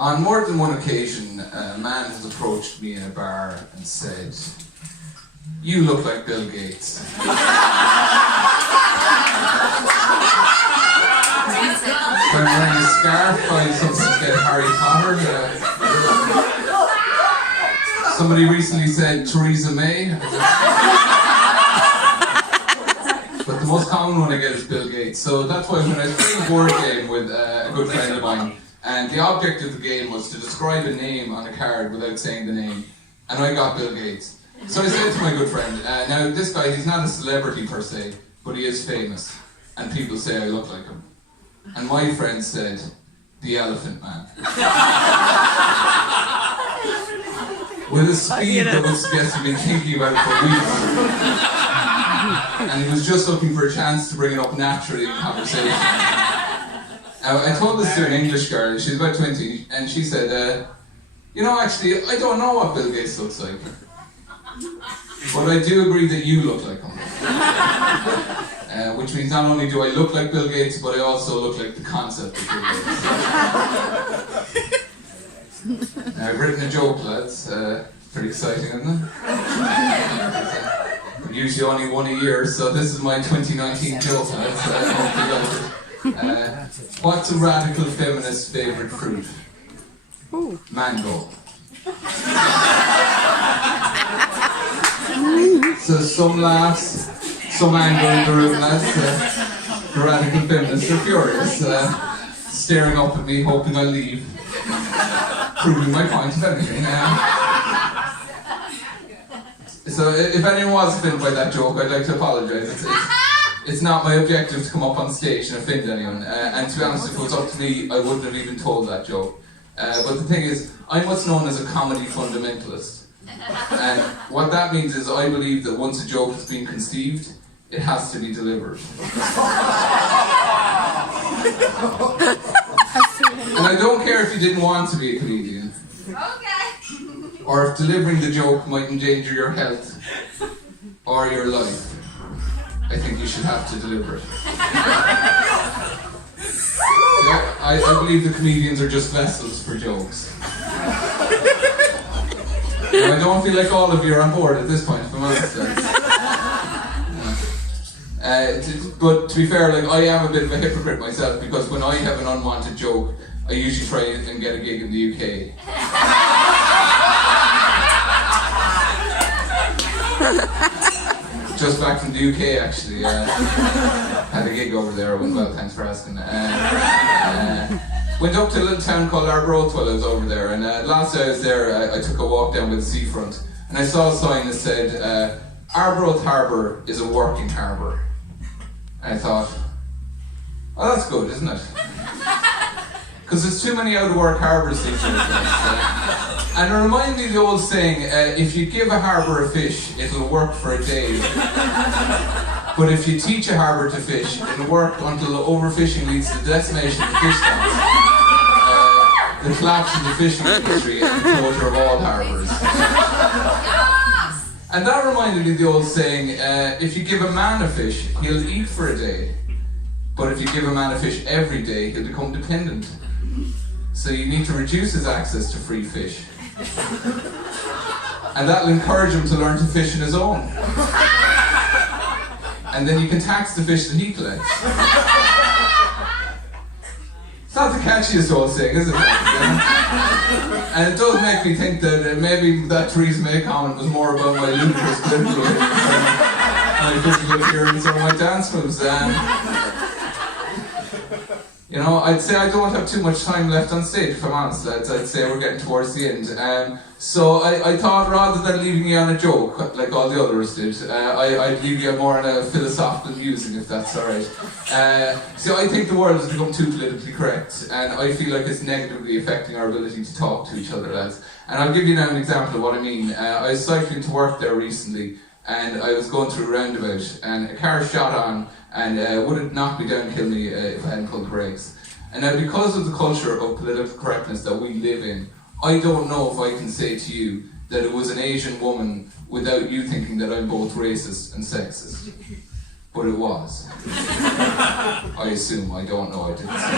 On more than one occasion, a man has approached me in a bar and said, "You look like Bill Gates." If I'm wearing a scarf, I sometimes get Harry Potter. Somebody recently said Theresa May. But the most common one I get is Bill Gates. So that's why when I was playing a board game with a good friend of mine, and the object of the game was to describe a name on a card without saying the name, and I got Bill Gates. So I said to my good friend, now this guy, he's not a celebrity per se, but he is famous, and people say I look like him. And my friend said, "The Elephant Man." With a speed that would suggest he'd been thinking about it for weeks. And he was just looking for a chance to bring it up naturally in conversation. I told this to an English girl, she's about 20, and she said, actually, I don't know what Bill Gates looks like. But I do agree that you look like him. Which means not only do I look like Bill Gates, but I also look like the concept of Bill Gates. Now, I've written a joke, lads. Pretty exciting, isn't it? Usually only one a year, so this is my 2019 joke, lads. What's a radical feminist's favourite fruit? Mango. So some laughs, some anger in the room, lads. The radical feminists are furious, staring up at me, hoping I'll leave. Proving my point, if anything. So if anyone was offended by that joke, I'd like to apologise. It's not my objective to come up on stage and offend anyone. And to be honest, if it was up to me, I wouldn't have even told that joke. But the thing is, I'm what's known as a comedy fundamentalist. And what that means is I believe that once a joke has been conceived, it has to be delivered. And I don't care if you didn't want to be a comedian. Okay. Or if delivering the joke might endanger your health or your life. I think you should have to deliver it. Yeah, I believe the comedians are just vessels for jokes. Now, I don't feel like all of you are on board at this point, if I'm honest. But to be fair, like, I am a bit of a hypocrite myself, because when I have an unwanted joke, I usually try and get a gig in the UK. Just back from the UK, actually. Had a gig over there. Went well, thanks for asking. Went up to a little town called Arbroath while I was over there, and last day I was there, I took a walk down by the seafront, and I saw a sign that said, "Arbroath Harbour is a working harbour." And I thought, oh, that's good, isn't it? Because there's too many out-of-work harbours these days. And it reminded me of the old saying, if you give a harbour a fish, it'll work for a day. But if you teach a harbour to fish, it'll work until overfishing leads to the decimation of the fish stocks, the collapse of the fishing industry, and the closure of all harbours. And that reminded me of the old saying, if you give a man a fish, he'll eat for a day. But if you give a man a fish every day, he'll become dependent. So you need to reduce his access to free fish. And that'll encourage him to learn to fish on his own. And then you can tax the fish that he collects. It's not the catchiest old saying, is it? And it does make me think that maybe that Theresa May comment was more about my ludicrous political opinions than my physical appearance or my dance moves. I'd say I don't have too much time left on stage, if I'm honest, lads. I'd say we're getting towards the end. So I thought, rather than leaving you on a joke, like all the others did, I'd leave you more on a philosophical musing, if that's alright. So I think the world has become too politically correct, and I feel like it's negatively affecting our ability to talk to each other, lads. And I'll give you now an example of what I mean. I was cycling to work there recently, and I was going through a roundabout, and a car shot on, and would have knocked me down and killed me if I hadn't pulled the brakes. And now, because of the culture of political correctness that we live in, I don't know if I can say to you that it was an Asian woman without you thinking that I'm both racist and sexist. But it was. I assume, I don't know, I didn't say.